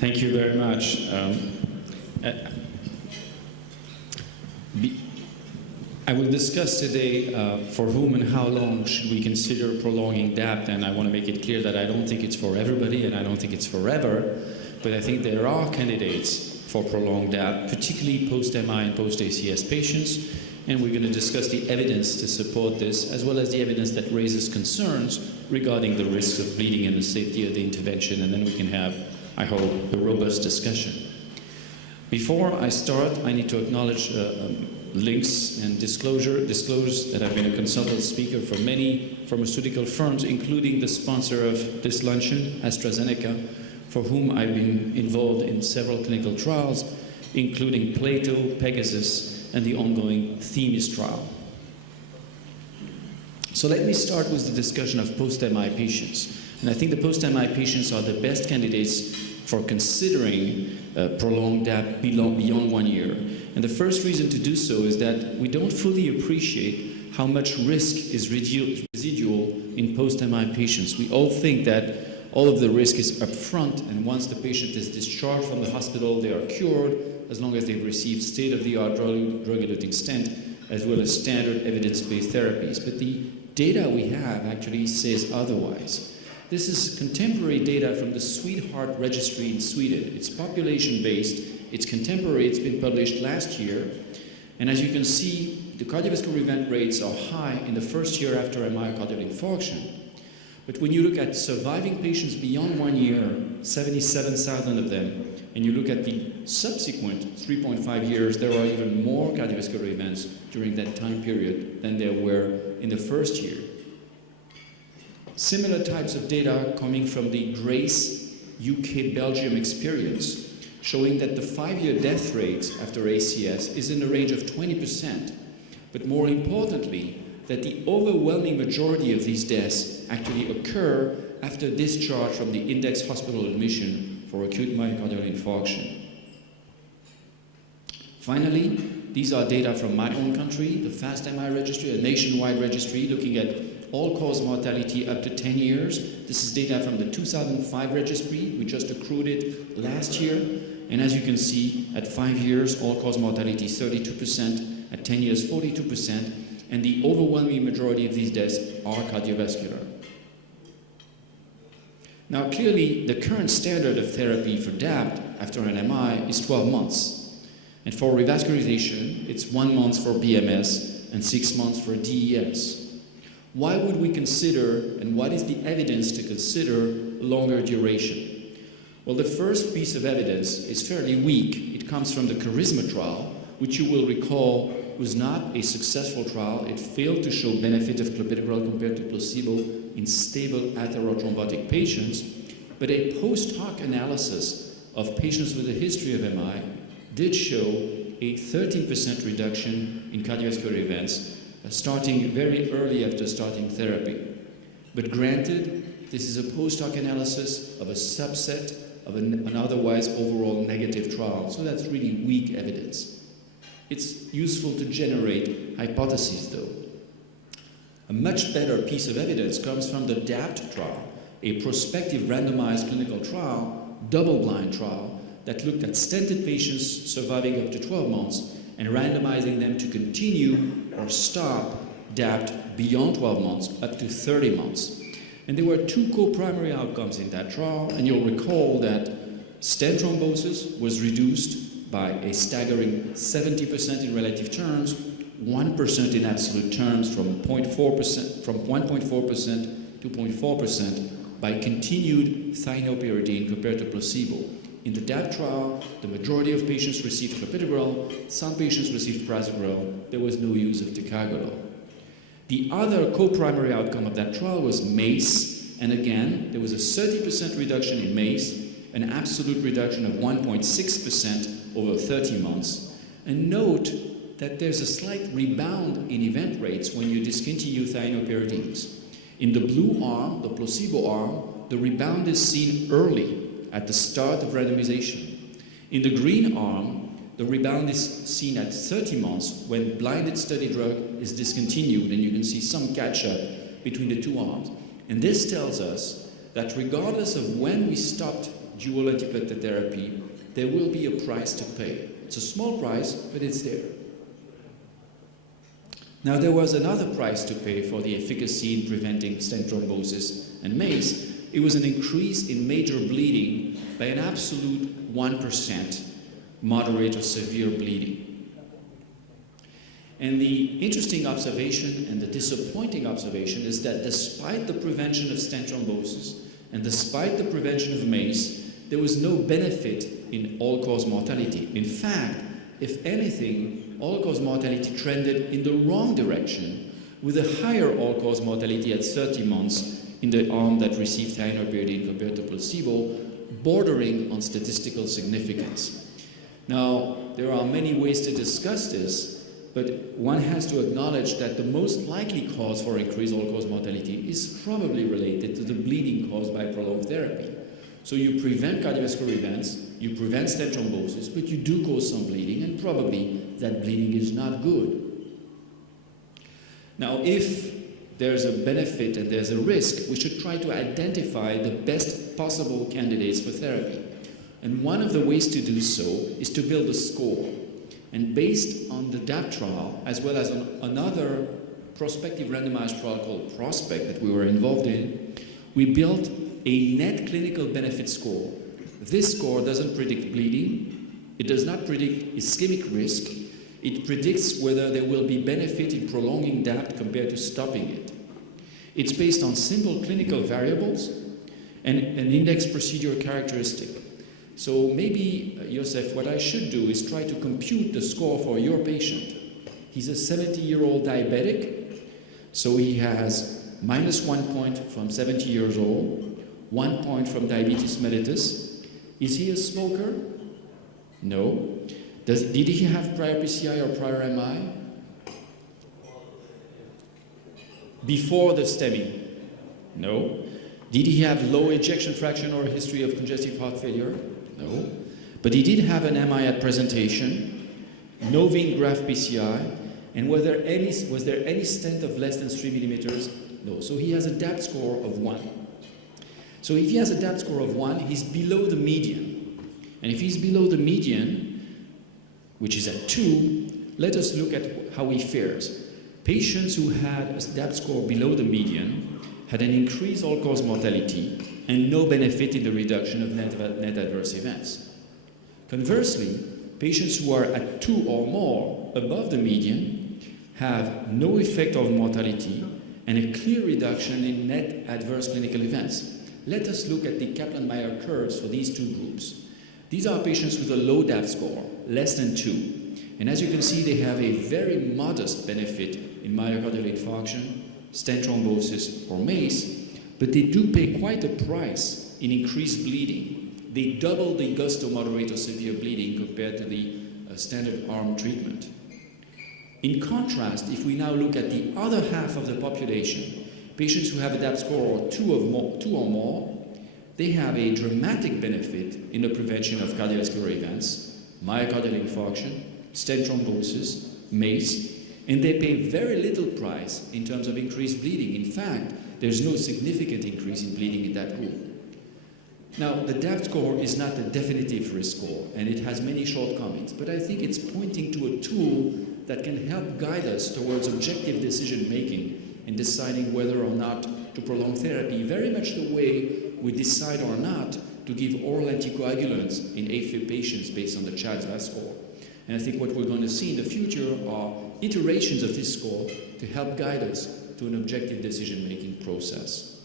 Thank you very much. I will discuss today for whom and how long should we consider prolonging DAPT, and I want to make it clear that I don't think it's for everybody and I don't think it's forever, but I think there are candidates for prolonged DAPT, particularly post-MI and post-ACS patients, and we're going to discuss the evidence to support this, as well as the evidence that raises concerns regarding the risks of bleeding and the safety of the intervention, and then we can have, I hope, a robust discussion. Before I start, I need to acknowledge links and disclose that I've been a consultant speaker for many pharmaceutical firms, including the sponsor of this luncheon, AstraZeneca, for whom I've been involved in several clinical trials, including Plato, Pegasus, and the ongoing Themis trial. So let me start with the discussion of post-MI patients. And I think the post-MI patients are the best candidates for considering prolonged DAPT beyond 1 year. And the first reason to do so is that we don't fully appreciate how much risk is residual in post-MI patients. We all think that all of the risk is upfront, and once the patient is discharged from the hospital, they are cured as long as they've received state-of-the-art drug-eluting stent, as well as standard evidence-based therapies. But the data we have actually says otherwise. This is contemporary data from the Sweetheart Registry in Sweden. It's population-based, it's contemporary, it's been published last year. And as you can see, the cardiovascular event rates are high in the first year after a myocardial infarction. But when you look at surviving patients beyond 1 year, 77,000 of them, and you look at the subsequent 3.5 years, there are even more cardiovascular events during that time period than there were in the first year. Similar types of data coming from the GRACE UK-Belgium experience, showing that the 5-year death rate after ACS is in the range of 20%. But more importantly, that the overwhelming majority of these deaths actually occur after discharge from the index hospital admission for acute myocardial infarction. Finally, these are data from my own country, the FAST-MI registry, a nationwide registry looking at all-cause mortality up to 10 years. This is data from the 2005 registry. We just accrued it last year. And as you can see, at 5 years, all-cause mortality 32%, at 10 years, 42%, and the overwhelming majority of these deaths are cardiovascular. Now, clearly, the current standard of therapy for DAPT after an MI is 12 months. And for revascularization, it's 1 month for BMS and 6 months for DES. Why would we consider, and what is the evidence to consider, longer duration? Well, the first piece of evidence is fairly weak. It comes from the Charisma trial, which you will recall was not a successful trial. It failed to show benefit of clopidogrel compared to placebo in stable atherothrombotic patients, but a post hoc analysis of patients with a history of MI did show a 13% reduction in cardiovascular events, starting very early after starting therapy. But granted, this is a post hoc analysis of a subset of an otherwise overall negative trial, so that's really weak evidence. It's useful to generate hypotheses, though. A much better piece of evidence comes from the DAPT trial, a prospective randomized clinical trial, double-blind trial, that looked at stented patients surviving up to 12 months and randomizing them to continue or stop DAPT beyond 12 months up to 30 months. And there were 2 co-primary outcomes in that trial, and you'll recall that stent thrombosis was reduced by a staggering 70% in relative terms, 1% in absolute terms, from 1.4% to 0.4% by continued thienopyridine compared to placebo. In the DAPT trial, the majority of patients received clopidogrel, some patients received prasugrel, there was no use of ticagrelor. The other co-primary outcome of that trial was MACE, and again, there was a 30% reduction in MACE, an absolute reduction of 1.6% over 30 months. And note that there's a slight rebound in event rates when you discontinue thienopyridines. In the blue arm, the placebo arm, the rebound is seen early at the start of randomization. In the green arm, the rebound is seen at 30 months when blinded study drug is discontinued, and you can see some catch-up between the 2 arms. And this tells us that regardless of when we stopped dual antiplatelet therapy, there will be a price to pay. It's a small price, but it's there. Now, there was another price to pay for the efficacy in preventing stent thrombosis and MACE. It was an increase in major bleeding by an absolute 1%, moderate or severe bleeding. And the interesting observation and the disappointing observation is that despite the prevention of stent thrombosis and despite the prevention of MACE, there was no benefit in all-cause mortality. In fact, if anything, all-cause mortality trended in the wrong direction, with a higher all-cause mortality at 30 months in the arm that received tionopiridine compared to placebo, bordering on statistical significance. Now, there are many ways to discuss this, but one has to acknowledge that the most likely cause for increased all-cause mortality is probably related to the bleeding caused by prolonged therapy. So you prevent cardiovascular events, you prevent stent thrombosis, but you do cause some bleeding, and probably that bleeding is not good. Now, if there's a benefit and there's a risk, we should try to identify the best possible candidates for therapy. And one of the ways to do so is to build a score. And based on the DAPT trial, as well as on another prospective randomized trial called Prospect that we were involved in, we built a net clinical benefit score. This score doesn't predict bleeding, it does not predict ischemic risk, it predicts whether there will be benefit in prolonging DAPT compared to stopping it. It's based on simple clinical variables and an index procedure characteristic. So maybe, Josef, what I should do is try to compute the score for your patient. He's a 70-year-old diabetic, so he has -1 point from 70 years old, 1 point from diabetes mellitus. Is he a smoker? No. Did he have prior PCI or prior MI? Before the STEMI? No. Did he have low ejection fraction or a history of congestive heart failure? No. But he did have an MI at presentation, no vein graft PCI, and was there any stent of less than 3 millimeters? No. So he has a DAPT score of 1. So if he has a DAPT score of 1, he's below the median. And if he's below the median, which is at 2, let us look at how he fares. Patients who had a DAPT score below the median had an increased all-cause mortality and no benefit in the reduction of net adverse events. Conversely, patients who are at 2 or more above the median have no effect on mortality and a clear reduction in net adverse clinical events. Let us look at the Kaplan-Meier curves for these two groups. These are patients with a low DAPT score, less than 2. And as you can see, they have a very modest benefit in myocardial infarction, stent thrombosis, or MACE, but they do pay quite a price in increased bleeding. They double the gusto moderate or severe bleeding compared to the standard arm treatment. In contrast, if we now look at the other half of the population, patients who have a DAPT score of 2 or more, they have a dramatic benefit in the prevention of cardiovascular events, myocardial infarction, stent thrombosis, MACE, and they pay very little price in terms of increased bleeding. In fact, there's no significant increase in bleeding in that group. Now, the DAPT score is not a definitive risk score, and it has many shortcomings, but I think it's pointing to a tool that can help guide us towards objective decision-making in deciding whether or not to prolong therapy, very much the way we decide or not to give oral anticoagulants in AFib patients based on the CHA2DS2-VASc score. And I think what we're going to see in the future are iterations of this score to help guide us to an objective decision-making process.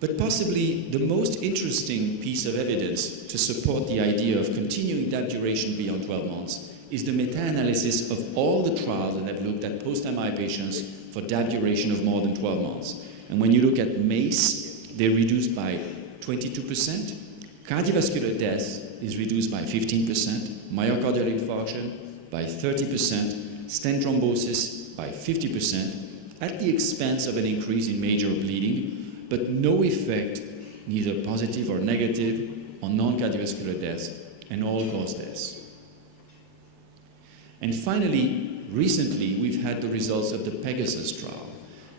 But possibly the most interesting piece of evidence to support the idea of continuing that duration beyond 12 months is the meta-analysis of all the trials that have looked at post-MI patients for that duration of more than 12 months. And when you look at MACE, they're reduced by 22%, cardiovascular death is reduced by 15%, myocardial infarction by 30%, stent thrombosis by 50%, at the expense of an increase in major bleeding, but no effect, neither positive or negative, on non-cardiovascular deaths and all-cause deaths. And finally, recently, we've had the results of the Pegasus trial.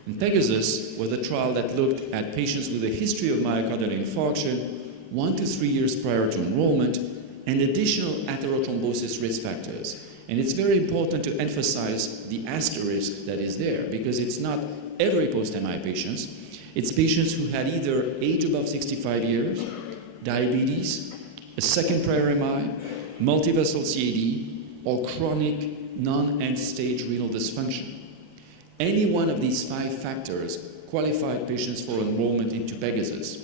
And Pegasus was a trial that looked at patients with a history of myocardial infarction 1 to 3 years prior to enrollment and additional atherothrombosis risk factors. And it's very important to emphasize the asterisk that is there, because it's not every post-MI patients. It's patients who had either age above 65 years, diabetes, a second prior MI, multivessel CAD, or chronic non-end-stage renal dysfunction. Any one of these 5 factors qualified patients for enrollment into Pegasus.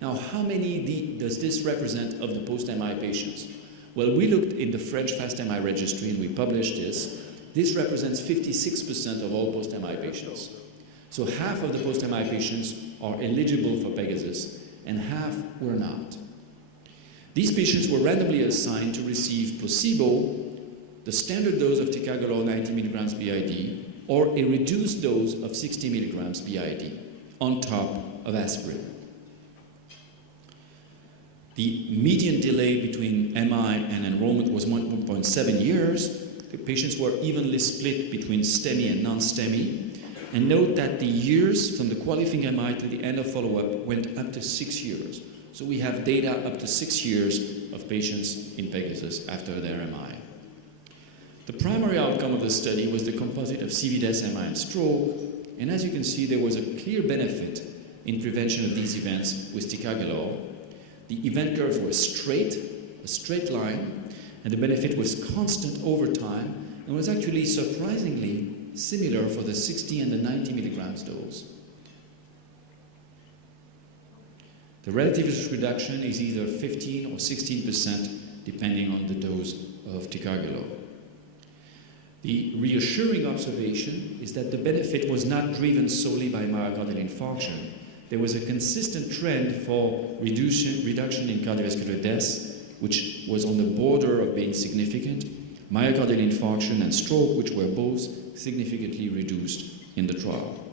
Now, how many does this represent of the post-MI patients? Well, we looked in the French FAST-MI registry and we published this. This represents 56% of all post-MI patients. So half of the post-MI patients are eligible for Pegasus and half were not. These patients were randomly assigned to receive placebo, the standard dose of ticagrelor 90 milligrams BID, or a reduced dose of 60 milligrams BID on top of aspirin. The median delay between MI and enrollment was 1.7 years. The patients were evenly split between STEMI and non-STEMI. And note that the years from the qualifying MI to the end of follow-up went up to 6 years. So we have data up to 6 years of patients in Pegasus after their MI. The primary outcome of the study was the composite of CVDES, MI, and stroke. And as you can see, there was a clear benefit in prevention of these events with ticagrelor. The event curves were straight, a straight line, and the benefit was constant over time and was actually surprisingly similar for the 60 and the 90 milligrams dose. The relative risk reduction is either 15 or 16% depending on the dose of ticagrelor. The reassuring observation is that the benefit was not driven solely by myocardial infarction. There was a consistent trend for reduction in cardiovascular deaths, which was on the border of being significant, myocardial infarction and stroke, which were both significantly reduced in the trial.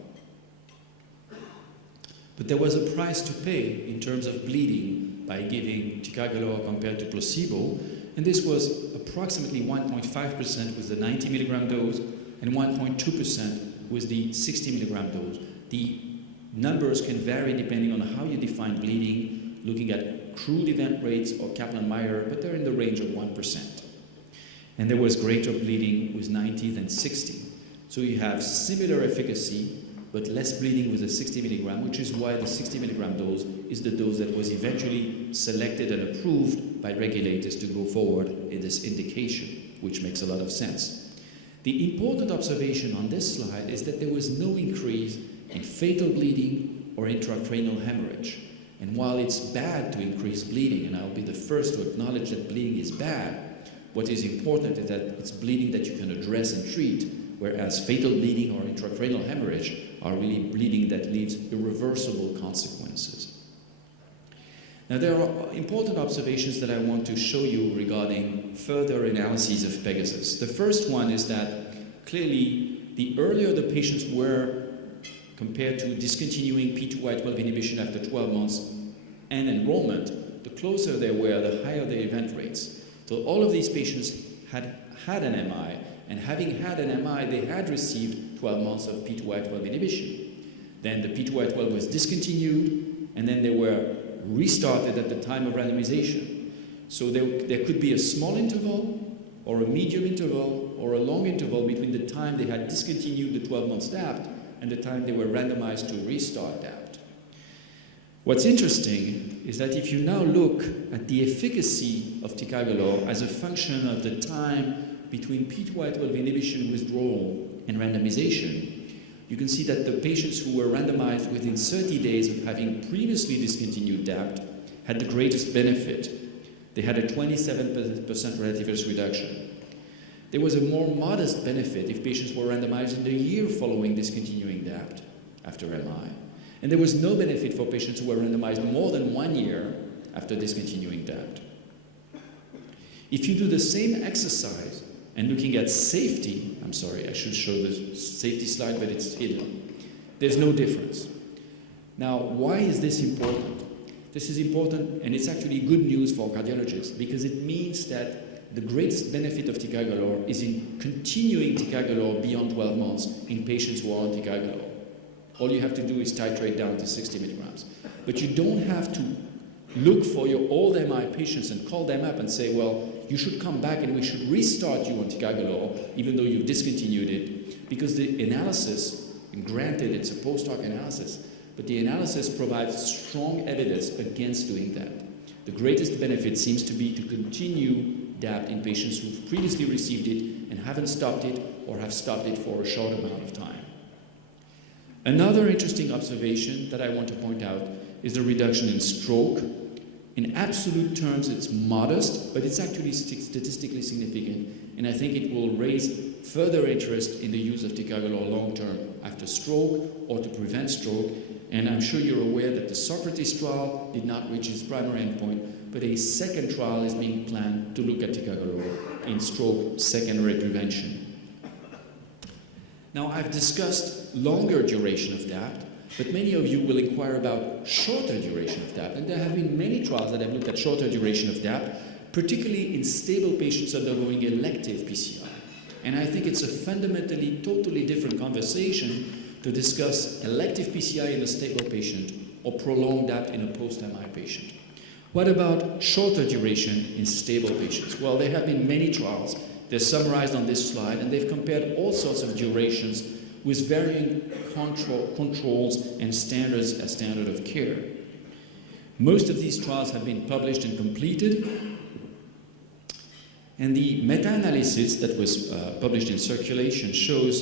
But there was a price to pay in terms of bleeding by giving ticagrelor compared to placebo, and this was approximately 1.5% with the 90 milligram dose and 1.2% with the 60 milligram dose. The numbers can vary depending on how you define bleeding, looking at crude event rates or Kaplan-Meier, but they're in the range of 1%. And there was greater bleeding with 90 than 60. So you have similar efficacy, but less bleeding with the 60 milligram, which is why the 60 milligram dose is the dose that was eventually selected and approved by regulators to go forward in this indication, which makes a lot of sense. The important observation on this slide is that there was no increase in fatal bleeding or intracranial hemorrhage. And while it's bad to increase bleeding, and I'll be the first to acknowledge that bleeding is bad, what is important is that it's bleeding that you can address and treat, whereas fatal bleeding or intracranial hemorrhage are really bleeding that leaves irreversible consequences. Now, there are important observations that I want to show you regarding further analyses of Pegasus. The first one is that clearly the earlier the patients were compared to discontinuing P2Y12 inhibition after 12 months and enrollment, the closer they were, the higher the event rates. So all of these patients had an MI, and having had an MI, they had received 12 months of P2Y12 inhibition. Then the P2Y12 was discontinued, and then they were restarted at the time of randomization. So there could be a small interval, or a medium interval, or a long interval between the time they had discontinued the 12 months DAPT and the time they were randomized to restart DAPT. What's interesting is that if you now look at the efficacy of ticagrelor as a function of the time between P2Y12 inhibition withdrawal and randomization, you can see that the patients who were randomized within 30 days of having previously discontinued DAPT had the greatest benefit. They had a 27% relative risk reduction. There was a more modest benefit if patients were randomized in the year following discontinuing DAPT after MI. And there was no benefit for patients who were randomized more than 1 year after discontinuing DAPT. If you do the same exercise and looking at safety, I'm sorry, I should show the safety slide, but it's hidden. There's no difference. Now, why is this important? This is important, and it's actually good news for cardiologists, because it means that the greatest benefit of ticagrelor is in continuing ticagrelor beyond 12 months in patients who are on ticagrelor. All you have to do is titrate down to 60 milligrams. But you don't have to look for your old MI patients and call them up and say, well, you should come back and we should restart you on ticagrelor, even though you've discontinued it, because the analysis, and granted it's a post-hoc analysis, but the analysis provides strong evidence against doing that. The greatest benefit seems to be to continue DAPT in patients who've previously received it and haven't stopped it or have stopped it for a short amount of time. Another interesting observation that I want to point out is the reduction in stroke. In absolute terms, it's modest, but it's actually statistically significant, and I think it will raise further interest in the use of ticagrelor long-term after stroke or to prevent stroke. And I'm sure you're aware that the Socrates trial did not reach its primary endpoint, but a second trial is being planned to look at ticagrelor in stroke secondary prevention. Now, I've discussed longer duration of DAPT, but many of you will inquire about shorter duration of DAPT, and there have been many trials that have looked at shorter duration of DAPT, particularly in stable patients undergoing elective PCI. And I think it's a fundamentally, totally different conversation to discuss elective PCI in a stable patient or prolonged DAPT in a post-MI patient. What about shorter duration in stable patients? Well, there have been many trials. They're summarized on this slide, and they've compared all sorts of durations with varying controls and standards as standard of care. Most of these trials have been published and completed, and the meta-analysis that was published in Circulation shows,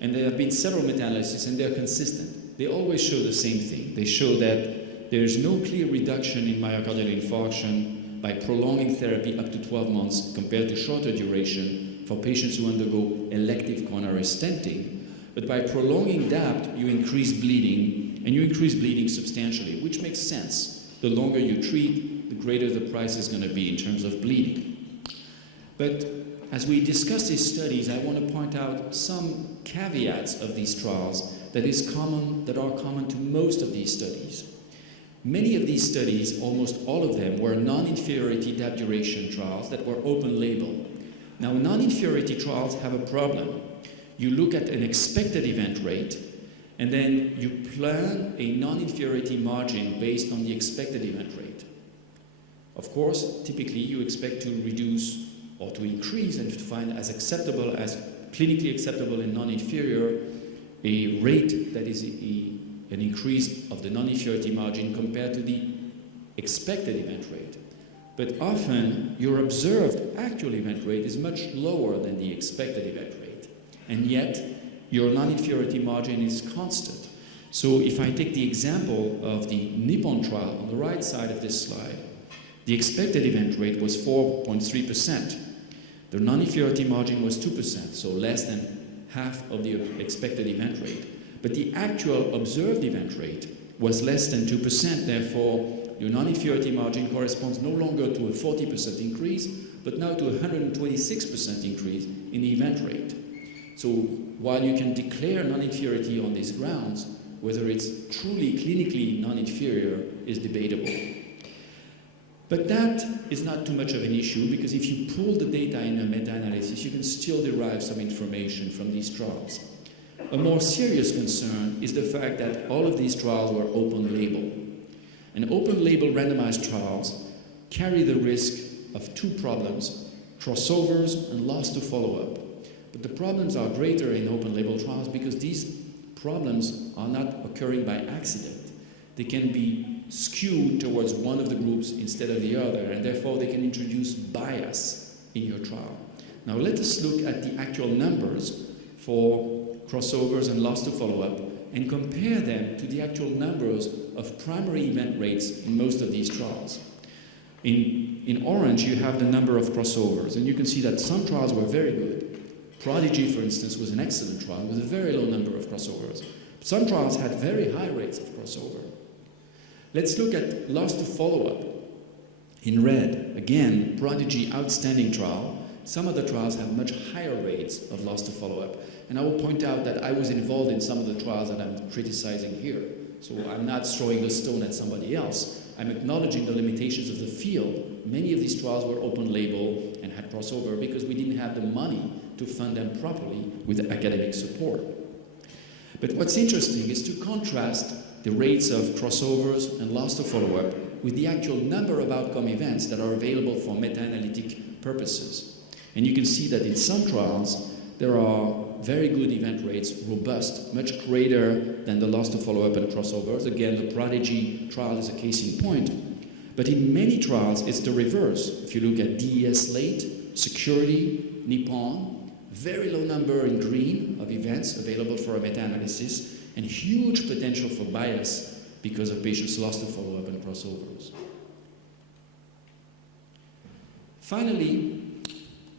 and there have been several meta-analyses, and they're consistent. They always show the same thing. They show that there is no clear reduction in myocardial infarction by prolonging therapy up to 12 months compared to shorter duration for patients who undergo elective coronary stenting. But by prolonging DAPT, you increase bleeding, and you increase bleeding substantially, which makes sense. The longer you treat, the greater the price is going to be in terms of bleeding. But as we discuss these studies, I want to point out some caveats of these trials that are common to most of these studies. Many of these studies, almost all of them, were non-inferiority DAPT duration trials that were open label. Now, non-inferiority trials have a problem. You look at an expected event rate, and then you plan a non-inferiority margin based on the expected event rate. Of course, typically you expect to reduce or to increase and to find as acceptable, as clinically acceptable and non-inferior, a rate that is an increase of the non-inferiority margin compared to the expected event rate. But often, your observed actual event rate is much lower than the expected event rate. And yet, your non-inferiority margin is constant. So if I take the example of the Nippon trial on the right side of this slide, the expected event rate was 4.3%. The non-inferiority margin was 2%, so less than half of the expected event rate. But the actual observed event rate was less than 2%, therefore your non-inferiority margin corresponds no longer to a 40% increase, but now to a 126% increase in the event rate. So while you can declare non-inferiority on these grounds, whether it's truly clinically non-inferior is debatable. But that is not too much of an issue, because if you pull the data in a meta-analysis, you can still derive some information from these trials. A more serious concern is the fact that all of these trials were open label. And open label randomized trials carry the risk of two problems: crossovers and loss to follow-up. But the problems are greater in open label trials because these problems are not occurring by accident. They can be skewed towards one of the groups instead of the other, and therefore they can introduce bias in your trial. Now let us look at the actual numbers for crossovers and loss to follow-up and compare them to the actual numbers of primary event rates in most of these trials. In orange, you have the number of crossovers, and you can see that some trials were very good. Prodigy, for instance, was an excellent trial with a very low number of crossovers. Some trials had very high rates of crossover. Let's look at loss to follow-up. In red, again, Prodigy, outstanding trial. Some of the trials have much higher rates of loss to follow-up. And I will point out that I was involved in some of the trials that I'm criticizing here. So I'm not throwing the stone at somebody else. I'm acknowledging the limitations of the field. Many of these trials were open label and had crossover because we didn't have the money to fund them properly with academic support. But what's interesting is to contrast the rates of crossovers and loss to follow-up with the actual number of outcome events that are available for meta-analytic purposes. And you can see that in some trials, there are very good event rates, robust, much greater than the loss to follow-up and crossovers. Again, the Prodigy trial is a case in point. But in many trials, it's the reverse. If you look at DES late, Security, Nippon, very low number in green of events available for a meta-analysis, and huge potential for bias because of patients lost to follow-up and crossovers. Finally,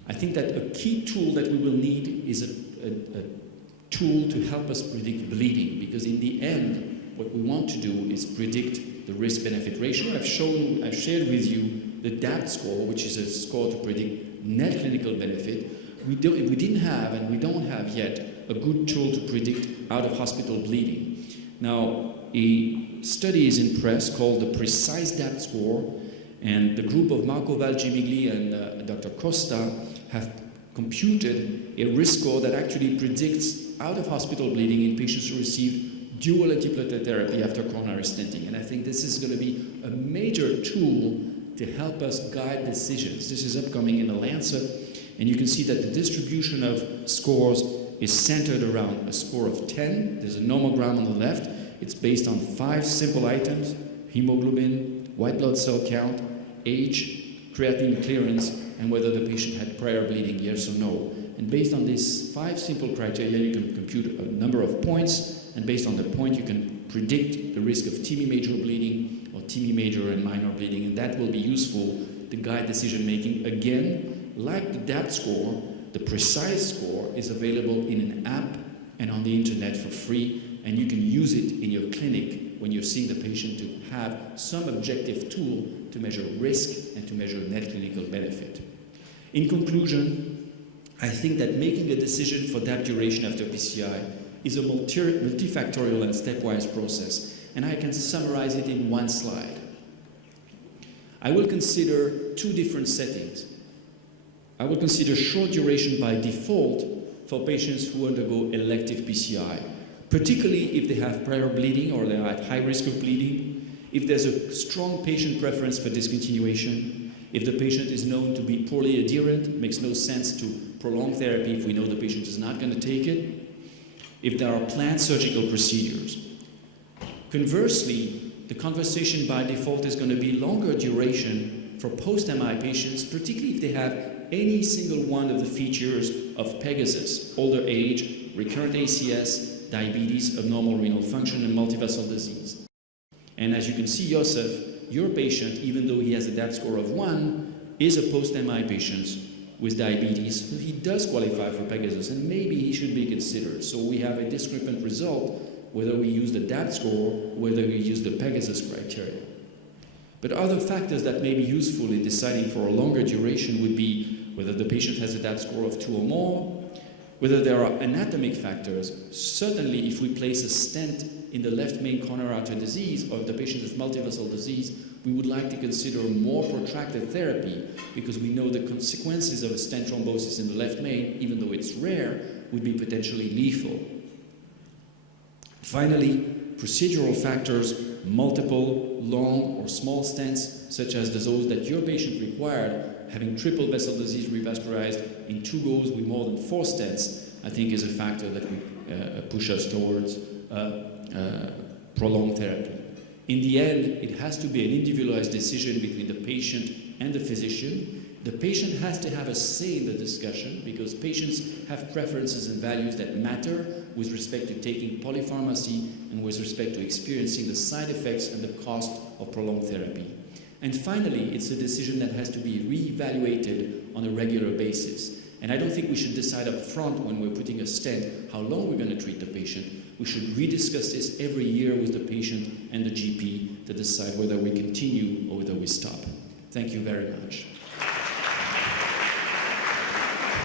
I think that a key tool that we will need is a tool to help us predict bleeding, because in the end, what we want to do is predict the risk-benefit ratio. I've shared with you the DAPT score, which is a score to predict net clinical benefit. We didn't have, and we don't have yet, a good tool to predict out-of-hospital bleeding. Now, a study is in press called the Precise DAPT score, and the group of Marco Valgimigli and Dr. Costa have computed a risk score that actually predicts out-of-hospital bleeding in patients who receive dual antiplatelet therapy after coronary stenting. And I think this is going to be a major tool to help us guide decisions. This is upcoming in the Lancet, and you can see that the distribution of scores is centered around a score of 10. There's a nomogram on the left. It's based on 5 simple items: hemoglobin, white blood cell count, age, creatinine clearance, and whether the patient had prior bleeding, yes or no. And based on these 5 simple criteria, you can compute a number of points, and based on the point, you can predict the risk of TIMI major bleeding or TIMI major and minor bleeding, and that will be useful to guide decision making. Again, like the DAPT score, the Precise score is available in an app and on the internet for free, and you can use it in your clinic when you're seeing the patient to have some objective tool to measure risk and to measure net clinical benefit. In conclusion, I think that making a decision for DAPT duration after PCI is a multifactorial and stepwise process, and I can summarize it in one slide. I will consider 2 different settings. I will consider short duration by default for patients who undergo elective PCI, particularly if they have prior bleeding or they are at high risk of bleeding, if there's a strong patient preference for discontinuation, if the patient is known to be poorly adherent, it makes no sense to prolong therapy if we know the patient is not going to take it, if there are planned surgical procedures. Conversely, the conversation by default is going to be longer duration for post-MI patients, particularly if they have any single one of the features of Pegasus: older age, recurrent ACS, diabetes, abnormal renal function, and multivessel disease. And as you can see, Joseph, your patient, even though he has a DAPT score of 1, is a post-MI patient with diabetes. So he does qualify for Pegasus, and maybe he should be considered. So we have a discrepant result whether we use the DAPT score or whether we use the Pegasus criteria. But other factors that may be useful in deciding for a longer duration would be whether the patient has a DAPT score of 2 or more, whether there are anatomic factors. Certainly, if we place a stent in the left main coronary artery disease, or if the patient has multivessel disease, we would like to consider more protracted therapy, because we know the consequences of a stent thrombosis in the left main, even though it's rare, would be potentially lethal. Finally, procedural factors, multiple long or small stents, such as those that your patient required, having triple vessel disease revascularized in 2 goes with more than 4 stents, I think is a factor that would push us towards prolonged therapy. In the end, it has to be an individualized decision between the patient and the physician. The patient has to have a say in the discussion, because patients have preferences and values that matter with respect to taking polypharmacy and with respect to experiencing the side effects and the cost of prolonged therapy. And finally, it's a decision that has to be reevaluated on a regular basis. And I don't think we should decide up front when we're putting a stent how long we're going to treat the patient. We should rediscuss this every year with the patient and the GP to decide whether we continue or whether we stop. Thank you very much.